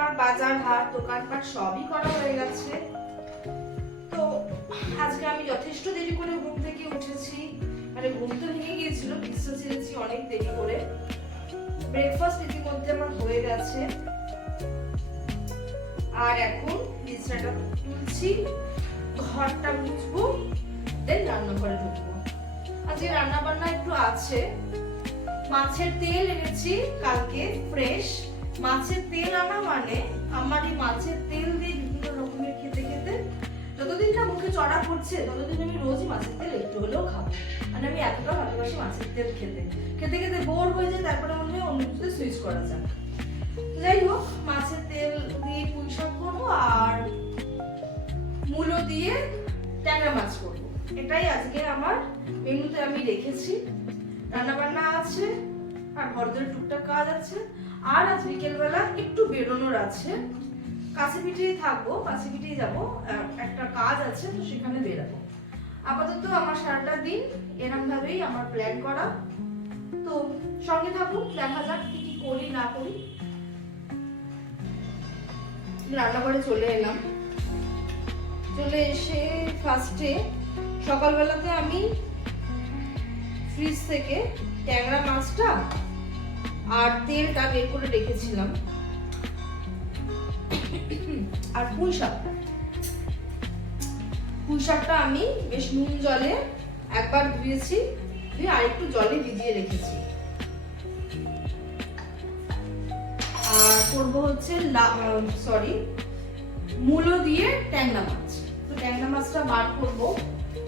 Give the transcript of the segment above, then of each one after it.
আমার বাজার হাট দোকানপাট সবই করা হয়ে গেছে। তো আজকে আমি যথেষ্ট দেরি করে ঘুম থেকে উঠেছি। মানে ঘুম তো ভেঙে গিয়েছিল বিশ্ব ছেড়েছি অনেক দেরি করে। ব্রেকফাস্ট ইতিমধ্যে আমার হয়ে গেছে। আর এখন বিছানাটা তুলছি, ঘরটা মুছবো দেন রান্নাঘরে ঢুকবো। আজকে রান্না বান্না একটু আছে। মাছের তেল এনেছি, কালকে ফ্রেশ মাছের তেল আনা মানে আমার এই মাছের তেল দিয়ে বিভিন্ন রকমের খেতে খেতে যতদিন না মুখে চড়া পড়ছে, ততদিন আমি রোজই মাছের তেল একটু হলেও খাব। মানে আমি এতটা ভালোবাসি মাছের তেল খেতে। খেতে খেতে বোর হয়ে যায়, তারপরে মনে হয় অন্য কিছুতে সুইচ করা যাক। যাই হোক, মাছের তেল দিয়ে পুঁই শাক করব আর মূলো দিয়ে ট্যাংরা মাছ করব। এটাই আজকে আমার মেনুতে আমি রেখেছি। রান্না বান্না আছে, আর ঘরদের টুকটাক কাজ আছে। আর আজ বিকেলবেলা একটু বেরোনোর আছে। কাছে পিঠেই থাকব, কাছে পিঠেই যাব। একটা কাজ আছে, তো সেখানে বেরাবো। আপাতত আমার সারাটা দিন এরম ভাবেই আমার প্ল্যান করা। তো সঙ্গে থাকুক দেখা যাক কি কি করি, না করি। রান্নাঘরে চলে এলাম। চলে এসে ফার্স্টে সকালবেলাতে আমি ফ্রিজ থেকে ট্যাংরা মাছটা আর তেলটা বের করে রেখেছিলাম। আর পুঁই শাকটা পুঁই শাকটা আমি বেশ নুন জলে একবার ধুয়েছি, ধুয়ে আরেকটু জলে ভিজিয়ে রেখেছি। আর করব হচ্ছে সরি মূলো দিয়ে ট্যাংরা মাছ। তো ট্যাংরা মাছটা বার করব।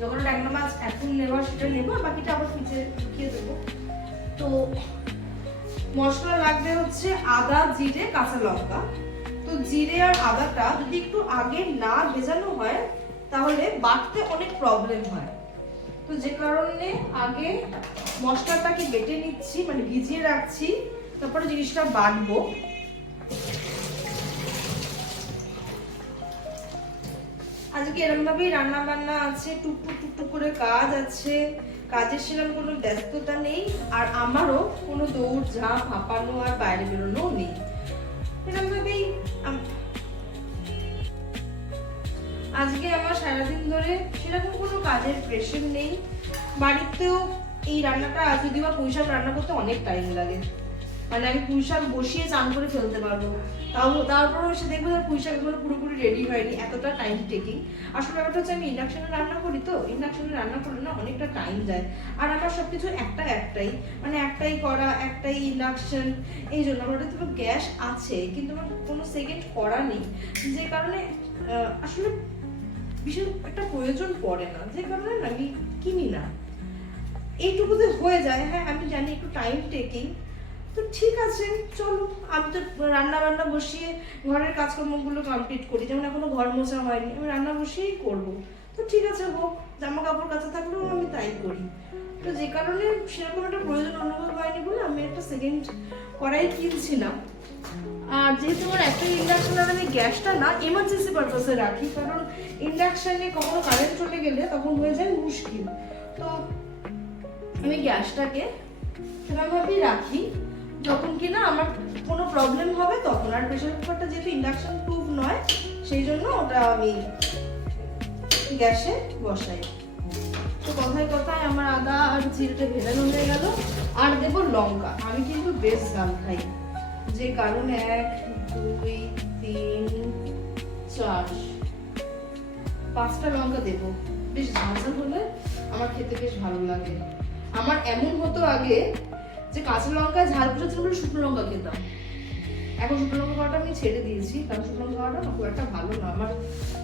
যখন ট্যাংরা মাছ এখন নেওয়া সেটা নেব বাকিটা আবার ফ্রিজে ঢুকিয়ে দেবো। তো মশলা লাগবে হচ্ছে আদা, জিরে, কাঁচা লঙ্কা। তো জিরে আর আদাটা যদি একটু আগে না ভেজানো হয়, তাহলে বাটতে অনেক প্রবলেম হয়। তো যে কারণে আগে মশলাটাকে বেটে নিচ্ছি মানে ভিজিয়ে রাখছি, তারপরে জিনিসটা বাটবো। আজকে এরকম ভাবেই রান্না বান্না আছে, টুকটুক টুকটুক করে কাজ আছে। কাজের সেরকম কোনো ব্যস্ততা নেই, আর আমারও কোনো দৌড়, ঝাঁপ, হাঁপানো আর বাইরে বেরোনোও নেই। আজকে আমার সারাদিন ধরে সেরকম কোনো কাজের প্রেশার নেই। বাড়িতেও এই রান্নাটা, আজ যদি বা পুঁইশাক রান্না করতে অনেক টাইম লাগে। মানে আমি পুঁইশাক বসিয়ে চান করে ফেলতে পারব। তাও তারপর এসে দেখব যে পুঁইশাক এগুলো পুরোপুরি রেডি হয়নি, এতটা টাইম টেকিং আসলে ব্যাপারটা হচ্ছে আমি ইন্ডাকশনে রান্না করি তো ইন্ডাকশনে রান্না করলে না অনেকটা টাইম যায়। আর আমার সবকিছু একটা একটাই মানে একটাই করা, একটাই ইন্ডাকশন এই জন্য আমার তো গ্যাস আছে, কিন্তু আমার কোনো সেকেন্ড করা নেই। যে কারণে আসলে বিশেষ একটা প্রয়োজন পড়ে না, যে কারণে না আমি কিনি না। এইটুকুতে হয়ে যায় হ্যাঁ আমি জানি একটু টাইম টেকিং তো ঠিক আছে, চলো। আমি তো রান্না বান্না বসিয়ে ঘরের কাজকর্মগুলো কমপ্লিট করি। যেমন এখনও ঘর মোছা হয়নি, আমি রান্না বসিয়েই করব। তো ঠিক আছে হোক জামা কাপড় কাচা থাকলেও আমি তাই করি। তো যে কারণে সেরকম একটা প্রয়োজন অনুভব হয়নি বলে আমি একটা সেকেন্ড কড়াই কিনছিলাম। আর যেহেতু আমার একটা ইন্ডাকশন আর আমি গ্যাসটা না এমার্জেন্সি পারপাসে রাখি, কারণ ইন্ডাকশানে কখনো কারেন্ট চলে গেলে তখন হয়ে যায় মুশকিল। তো আমি গ্যাসটাকে সেরকমভাবেই রাখি। যখন কিনা আমার কোনো প্রবলেম হবে, তখন আর প্রেশার কুকারটা যেহেতু ইন্ডাকশন প্রুফ নয়, সেই জন্য ওটা আমি গ্যাসে বসাই। তো কথায় কথায় আমার আদা আর জিরেটা ভেজানো হয়ে গেল। আর দেবো লঙ্কা। আমি কিন্তু বেশ ঝাল খাই। যে কারণে এক, দুই, তিন, চার, পাঁচটা লঙ্কা দেবো। বেশ ঝাল ঝাল হলে আমার খেতে বেশ ভালো লাগে। আমার এমন হতো আগে যে কাঁচা লঙ্কা, ঝাল পুষেছিল বলে শুকনো লঙ্কা খেতাম। এখন শুকনো লঙ্কা খাওয়াটা আমি ছেড়ে দিয়েছি, কারণ শুকনো লঙ্কা খাওয়াটা খুব একটা ভালো না। আমার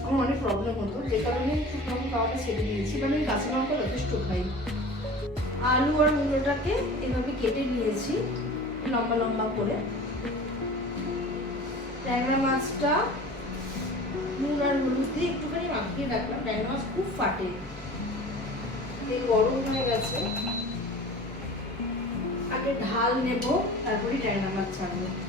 আমার অনেক প্রবলেম হতো, যে কারণে শুকনো লঙ্কা খাওয়াটা ছেড়ে দিয়েছি, কারণ আমি কাঁচা লঙ্কা যথেষ্ট খাই। আলু আর মূলোটাকে এভাবে কেটে নিয়েছি, লম্বা লম্বা করে। ট্যাংরা মাছটা নুন আর হলুদ দিয়ে একটুখানি মাখিয়ে রাখলাম। ট্যাংরা মাছ খুব ফাটে। গরম হয়ে গেছে। आगे ढाल नेब तर नमक छाड़ब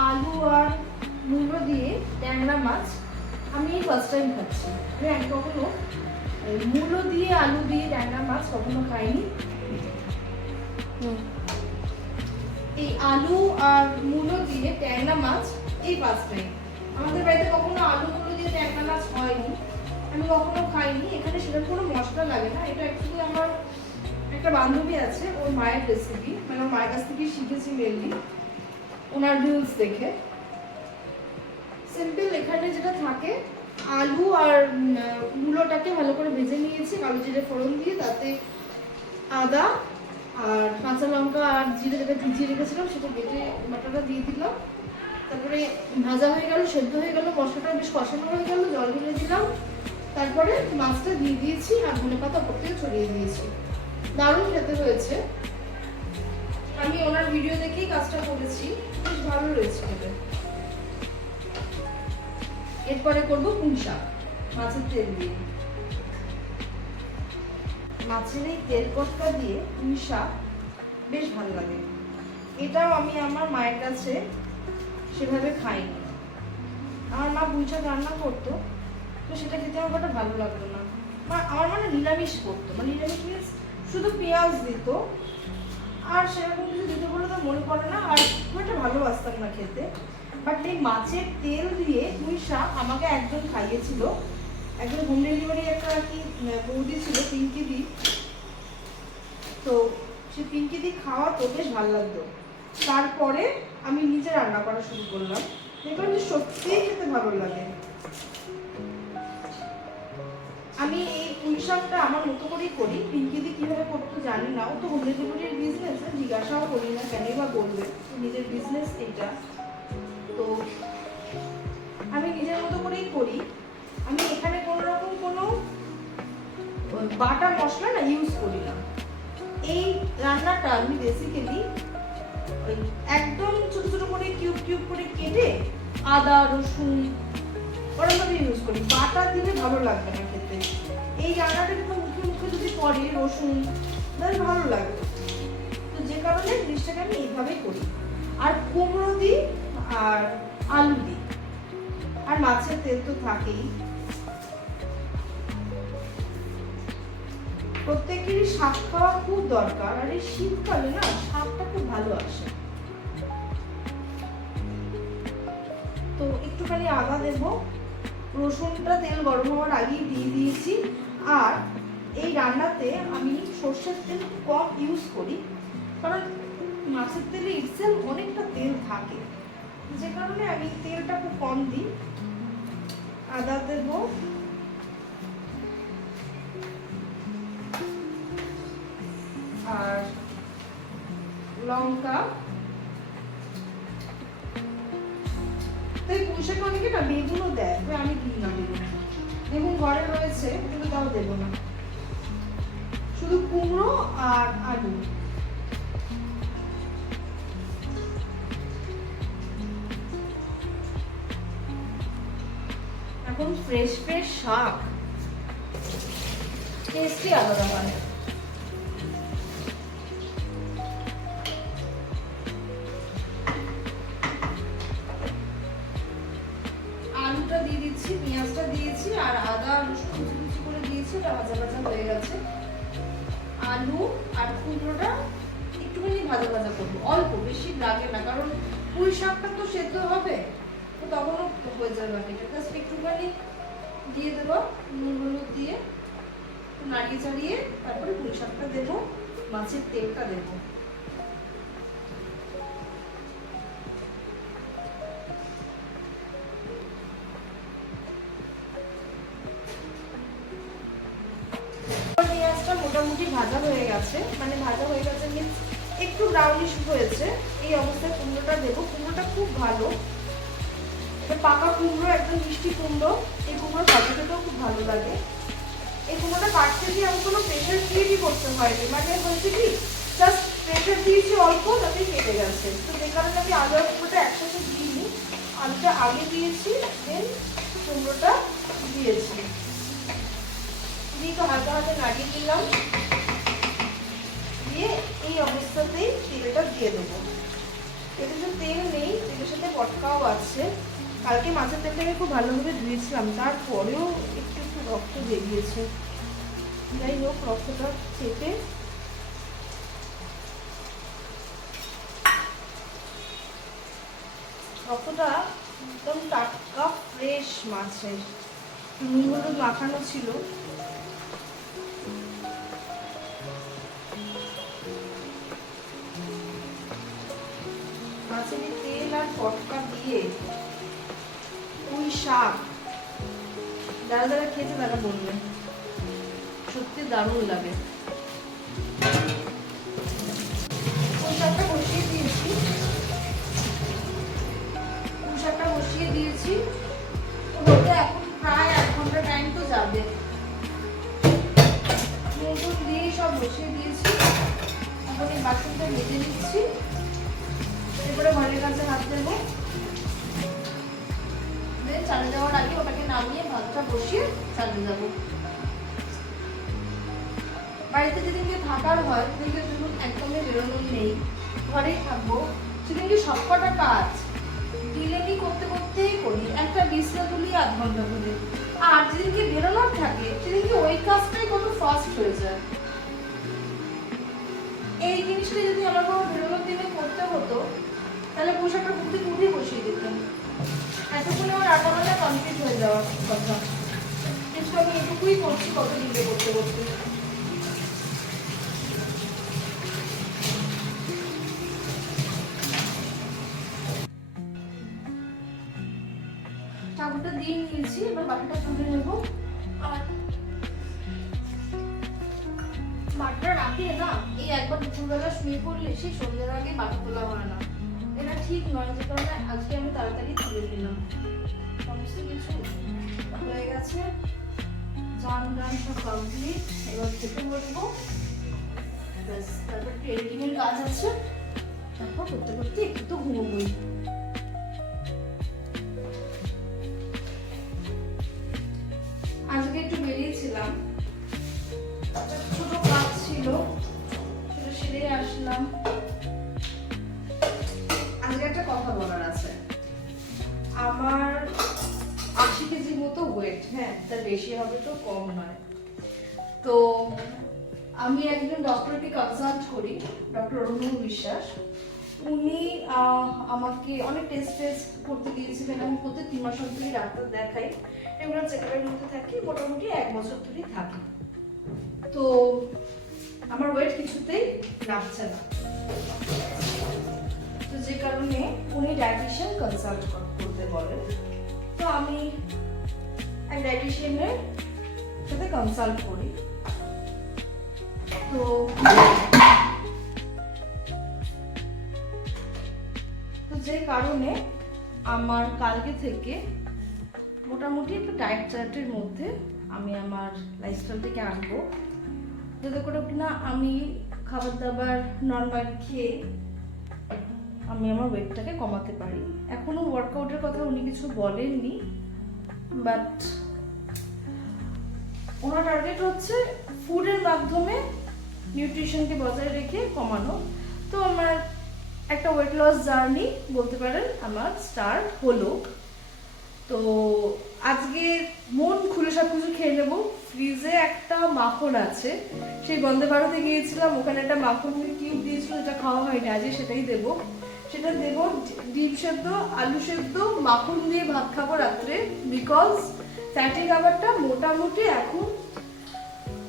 आलू और মূলো দিয়ে ট্যাংরা মাছ আমি ফার্স্ট টাইম খাচ্ছি। আগে কখনো। মূলো দিয়ে আলু দিয়ে ট্যাংরা মাছ কখনো খাইনি। এই আলু আর মূলো দিয়ে ট্যাংরা মাছ, এই ফার্স্ট টাইম আমাদের বাড়িতে কখনো আলু মূলো দিয়ে ট্যাংরা মাছ হয়নি। আমি কখনো খাইনি। এখানে সেরকম কোনো মশলা লাগে না। এটা অ্যাকচুয়ালি আমার একটা বান্ধবী আছে, ওর মায়ের রেসিপি মানে ওর মায়ের কাছ থেকে শিখেছি মেনলি ওনার রিলস দেখে। সিম্পল এখানে যেটা থাকে, আলু আর মূলোটাকে ভালো করে ভেজে নিয়েছি, কালো জিরে ফোড়ন দিয়ে, তাতে আদা আর কাঁচা লঙ্কা আর জিরে যেটা ভিজিয়ে রেখেছিলাম, সেটা বেটে বাটাটা দিয়ে দিলাম। তারপরে ভাজা হয়ে গেল, সেদ্ধ হয়ে গেল, মশলাটা বেশ কষানো হয়ে গেল, জল ঢেলে দিলাম। তারপরে মাছটা দিয়ে দিয়েছি আর ধনে পাতা থেকে ছড়িয়ে দিয়েছি। দারুণ খেতে হয়েছে। আমি ওনার ভিডিও দেখেই কাজটা করেছি, বেশ ভালো রয়েছে এরপরে করব পুঁই শাক, মাছের তেল দিয়ে। মাছের এই তেল কটকা দিয়ে পুঁই বেশ ভালো লাগে। এটাও আমি আমার মায়ের কাছে সেভাবে খাইনি। আমার মা পুঁই শাক রান্না করতো, তো সেটা খেতে আমার ওটা ভালো লাগতো না। আমার মানে নিরামিষ করতো মানে নিরামিষ মিন্স শুধু পেঁয়াজ দিত, আর সেরকম কিছু দিতে বলে তো মনে পড়ে না, আর খুব একটা ভালোবাসতাম না খেতে। বাট এই মাছের তেল দিয়ে পুঁই শাক আমাকে একজন খাইয়েছিল। একজন হোম ডেলিভারি একটা আর কি বৌদি ছিল, পিঙ্কি দি। তো সে পিঙ্কি দি খাওয়া তো বেশ ভালো লাগতো। তারপরে আমি নিজে রান্না করা শুরু করলাম। দেখলাম যে সত্যিই খেতে ভালো লাগে। আমি এই পুঁই শাকটা আমার মতো করেই করি। পিঙ্কিদি কীভাবে করতো জানি না। ও তো হোম ডেলিভারির বিজনেস জিজ্ঞাসাও করি না কেনই বা বলবে নিজের বিজনেস এইটা তো আমি নিজের মতো করেই করি। আমি এখানে কোনো রকম কোনো বাটা মশলা না ইউজ করি না। এই রান্নাটা আমি বেসিক্যালি ওই একদম ছোট ছোট করে কিউব কিউব করে কেটে আদা, রসুন ওরকমভাবে ইউজ করি। বাটা দিলে ভালো লাগবে না খেতে। এই রান্নাটা কিন্তু মুখে মুখে যদি পড়ে রসুন, তাহলে ভালো লাগবে তো যে কারণে জিনিসটাকে আমি এইভাবেই করি। আর কুমড়ো দিই আর আলু দিই। আর মাছের তেল তো থাকেই। প্রত্যেকেরই শাক খাওয়া খুব দরকার, আর এই শীতকালে না, শাকটা খুব ভালো আসে। তো একটুখানি আদা দেব। রসুনটা তেল গরম হওয়ার আগেই দিয়ে দিয়েছি। আর এই রান্নাতে আমি সর্ষের তেল কম ইউজ করি, কারণ মাছের তেলে ইটসেল অনেকটা তেল থাকে। যে কারণে আমি তেলটা খুব কম দিই। আদা দেব। আর লঙ্কা। তো এই দেয় আমি না ঘরে রয়েছে, কিন্তু দেবো না। শুধু কুমড়ো আর আলু। এখন ফ্রেশ ফ্রেশ শাক। টেস্টই আলাদা হয়। আলুটা দিয়ে দিচ্ছি, পেঁয়াজটা দিয়েছি, আর আদা, রসুন কুচি কুচি করে দিয়েছি, ওটা ভাজা ভাজা হয়ে গেছে। আলু আর কুমড়োটা একটুখানি ভাজা ভাজা করব। অল্প, বেশি লাগে না, কারণ পুঁই শাকটা তো সেদ্ধ হবে। তখনও হয়ে যাবে বাকিটা জাস্ট একটুখানি দিয়ে দেবো, নুন হলুদ দিয়ে নাড়িয়ে চাড়িয়ে তারপরে পুঁই শাকটা দেবো, মাছের তেলটা দেবো। মোটামুটি ভাজা হয়ে গেছে। মানে ভাজা হয়ে গেছে মিন্স একটু ব্রাউনিশ হয়েছে। এই অবস্থায় কুমড়োটা দেবো। কুমড়োটা খুব ভালো। এটা পাকা কুমড়ো, একদম মিষ্টি কুমড়ো। এই কুমড়ো ভাজা খেতেও খুব ভালো লাগে। এই কুমড়োটা কাটতে গিয়ে আমি কোনো প্রেশার ক্রিয়েটই করতে হয়নি মানে হয়েছে কি জাস্ট প্রেশার দিয়েছি অল্প, তাতেই কেটে গেছে। তো যে কারণে আমি আলু আর কুমড়োটা একসাথে দিইনি। আলুটা আগে দিয়েছি দেন কুমড়োটা দিয়েছি। দিয়ে হালকা হাতে নাড়িয়ে দিলাম দিয়ে এই অবস্থাতেই তেলটা দিয়ে দেবো। এতে তো তেল নেই, তেলের সাথে পটকাও আছে। কালকে মাছের তেলটাকে খুব ভালোভাবে ধুয়েছিলাম, তারপরেও একটু একটু রক্ত বেরিয়েছে। যাই হোক, রক্তটা চেপে রক্তটা একদম টাটকা ফ্রেশ মাছের। নুন হলুদ মাখানো ছিল। মাছের তেল আর পটকা দিয়ে শাক। যারা যারা খেতে তারা বলবেন সত্যি দারুণ লাগে। পুঁই বসিয়ে দিয়েছি? পুঁই বসিয়ে দিয়েছি? এখন প্রায় এক ঘণ্টা টাইম তো যাবে। নুন দিয়ে সব বসিয়ে দিয়েছি। এখন এই বাসনটা মেজে নিচ্ছি। এরপরে ঘরের কাছে হাত দেবো। চালে যাওয়ার আগে ওটাকে নামিয়ে ভাতটা বসিয়ে চালে যাব। বাড়িতে যেদিনকে থাকার হয়, সেদিনকে ধরুন একদমই বেরোনোর নেই। ঘরেই থাকব। সেদিনকে সবকটা কাজ ডিলেনি করতে করতেই করি। একটা বিছনা তুলি আধ ঘণ্টা ধরে আর যেদিনকে বেরোনোর থাকে, সেদিনকে ওই কাজটাই কত ফাস্ট হয়ে যায়। এই জিনিসটা যদি আমার কোনো বেরোনোর দিনে করতে হতো, তাহলে পোশাকটা ঘুরতে ঘুরে বসিয়ে দিতাম। এতক্ষণে আমার রান্না বান্না কমপ্লিট হয়ে যাওয়ার কথা। কিন্তু আমি এটুকুই করছি, কত দিনে করতে করতে। চাকুটা দিয়ে নিয়েছি, এবার বাটিটা তুলে নেব। আর বাটিটা রাখিয়ে না, এই একবার দুপুরবেলা শুয়ে পড়লে সেই সন্ধ্যের আগে বাটি তোলা হয় না। এটা ঠিক নয় যে কারণে আজকে আমি তাড়াতাড়ি তুলে নিলাম। সমস্ত কিছু হয়ে গেছে। চান গান সব কমপ্লিট এবার খেতে বসবো। ব্যাস, তারপর একটু এডিটিংয়ের কাজ আছে। তারপর করতে করতে একটু তো ঘুমোবই। আজকে একটু বেরিয়েছিলাম। ছোট কাজ ছিল, সেটা সেরে আসলাম। কথা বলার আছে। আমার আশি কেজির মতো ওয়েট হ্যাঁ তার বেশি হবে তো কম নয়। তো আমি একজন ডক্টরকে কনসাল্ট করি ডক্টর অরুণ বিশ্বাস। উনি আমাকে অনেক টেস্ট টেস্ট করতে দিয়েছিলেন, আমি প্রত্যেক তিন মাস অন্তরই ডাক্তার দেখাই। রেগুলার চেকআপের মধ্যে থাকি, মোটামুটি এক বছর ধরেই থাকি। তো আমার ওয়েট কিছুতেই নামছে না। তো যে কারণে উনি ডায়েটিশিয়ান কনসাল্ট করতে বলেন। তো আমি এক ডায়েটিশিয়ানের সাথে কনসাল্ট করি। তো তো যে কারণে আমার কালকে থেকে মোটামুটি একটা ডায়েট চার্টের মধ্যে আমি আমার লাইফস্টাইলটাকে আনব। যাতে করে কিনা আমি খাবার দাবার নর্মাল খেয়ে আমি আমার ওয়েটটাকে কমাতে পারি। এখনও ওয়ার্কআউটের কথা উনি কিছু বলেননি বাট ওনার টার্গেট হচ্ছে ফুডের মাধ্যমে নিউট্রিশনকে বজায় রেখে কমানো। তো আমার একটা ওয়েট লস জার্নি বলতে পারেন, আমার স্টার্ট হলো। তো আজকে মন খুলে সব কিছু খেয়ে নেব। ফ্রিজে একটা মাখন আছে, সেই বন্দে ভারতে গিয়েছিলাম, ওখানে একটা মাখন কিউব দিয়েছিল যেটা খাওয়া হয়নি আজকে সেটাই দেবো। সেটা দেবো ডিম সেদ্ধ, আলু সেদ্ধ, মাখন দিয়ে ভাত খাব রাত্রে বিকজ ফ্যাটি খাবারটা মোটামুটি এখন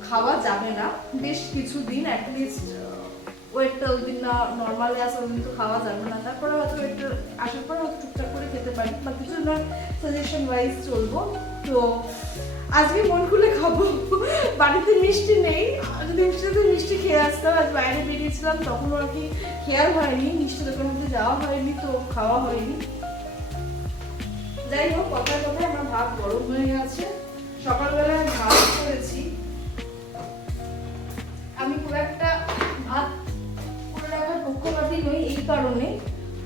খাওয়া যাবে না। বেশ কিছুদিন অ্যাটলিস্ট ওয়েটটা ওই দিন না নর্মালি আসে ওই দিন তো খাওয়া যাবে না। তারপরে হয়তো ওয়েটটা আসার পরে হয়তো টুকটাক করে খেতে পারি। বা কিছু না সাজেশন ওয়াইজ চলবো। তো আজকে মন খুলে খাব। বাড়িতে মিষ্টি নেই। যদি মিষ্টিতে মিষ্টি খেয়ে আসতাম, আজ বাইরে বেরিয়েছিলাম তখনও আর কি খেয়াল হয়নি। মিষ্টি দোকান মধ্যে যাওয়া হয়নি তো, খাওয়া হয়নি। যাই হোক, কথায় কথায় আমার ভাত গরম হয়ে গেছে। সকালবেলায় ভাত করেছি। আমি খুব একটা ভাত করে রাখার পক্ষপাতী নই এই কারণে।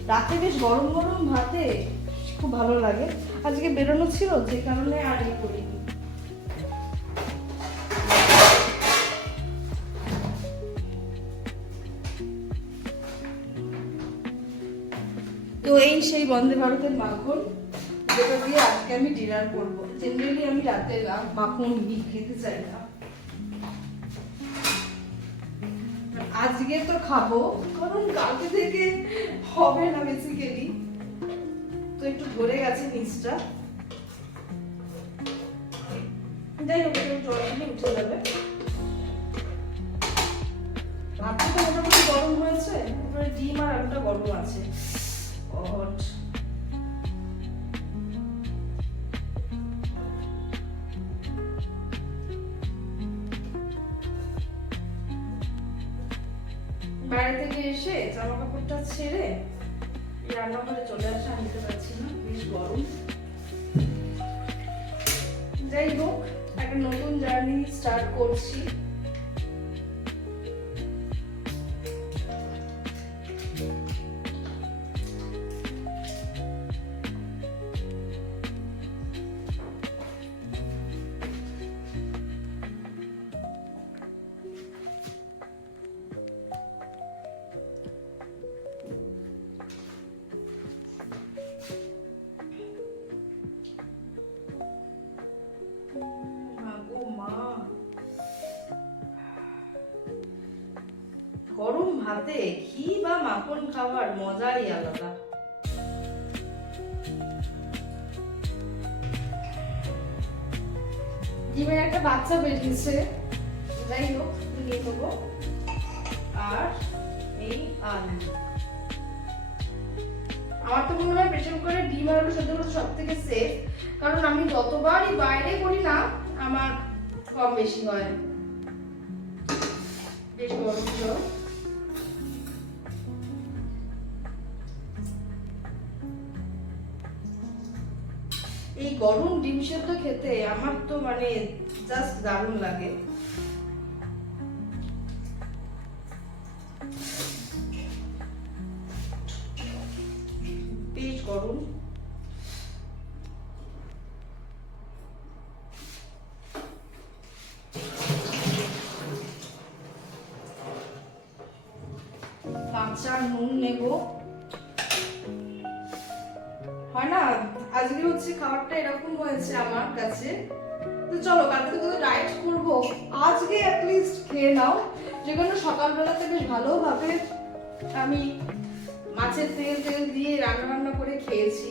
রাতে বেশ গরম গরম ভাতে খুব ভালো লাগে। আজকে বেরোনো ছিল, যে কারণে আর করিনি। বন্দে ভারতের মাখন, যেটা দিয়ে আজকে আমি ডিনার করব। জেনারেলি আমি রাতে মাখন ঘি খেতে চাই না। আজকে তো খাব, কারণ কালকে থেকে হবে না বেসিক্যালি তো একটু ভরে গেছে নিচটা। যাই হোক, একটু জল উঠে যাবে। ভাতটা মোটামুটি গরম হয়েছে ডিম আর আলুটা গরম আছে। এসে জামা কাপড়টা ছেড়ে রান্নাঘরে চলে আসা, আমি নিতে পারছি না, বেশ গরম। যাই হোক, একটা নতুন জার্নি স্টার্ট করছি। ডিমের একটা বাচ্চা বেরিয়েছে। যাই হোক, নিয়ে নেব। আর এই আলু। আমার তো মনে হয় প্রেশার কুকারে ডিম আলু সেদ্ধ করা সব থেকে সেফ কারণ আমি যতবারই বাইরে করি না, আমার কম বেশি হয়। বেশ গরম গরম ডিম সেদ্ধ খেতে আমার তো মানে জাস্ট দারুণ লাগে। বেশ গরম। কাঁচা নুন নেব। হচ্ছে খাবারটা এরকম হয়েছে আমার কাছে। তো চলো, কালকে তো ডায়েট করব। আজকে অ্যাটলিস্ট খেয়ে নাও। যে কোনো সকালবেলাতে বেশ ভালোভাবে আমি মাছের তেল তেল দিয়ে রান্না বান্না করে খেয়েছি।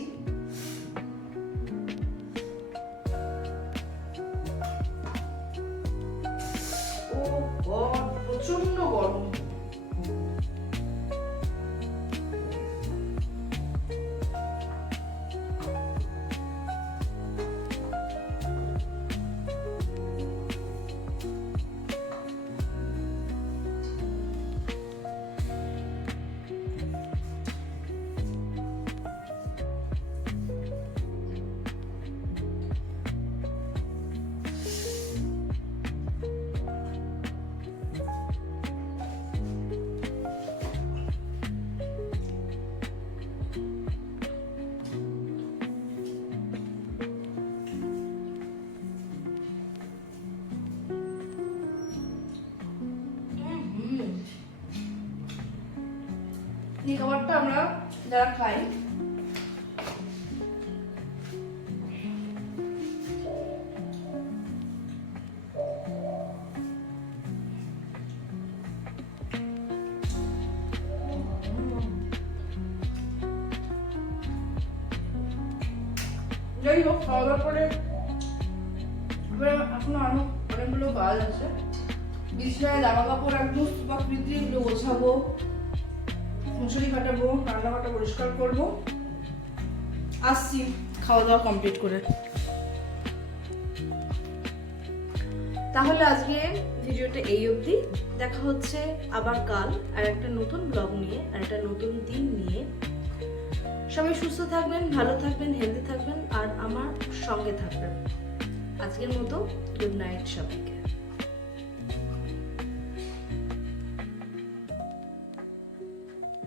খাবারটা আমরা যারা খাই। যাই হোক খাওয়া দাওয়ার পরে এখনও আরও অনেকগুলো কাজ আছে। বিছনায় জামা কাপড় একদম বা কৃতি এগুলো গোছাবো। মুসুরি কাটাবো, রান্নাঘরটা পরিষ্কার করব। আসছি, খাওয়া দাওয়া কমপ্লিট করে। তাহলে আজকে ভিডিওটা এই অবধি। দেখা হচ্ছে আবার কাল আর একটা নতুন ব্লগ নিয়ে, আর একটা নতুন দিন নিয়ে। সবাই সুস্থ থাকবেন, ভালো থাকবেন হেলদি থাকবেন, আর আমার সঙ্গে থাকবেন। আজকের মতো গুড নাইট সবাইকে।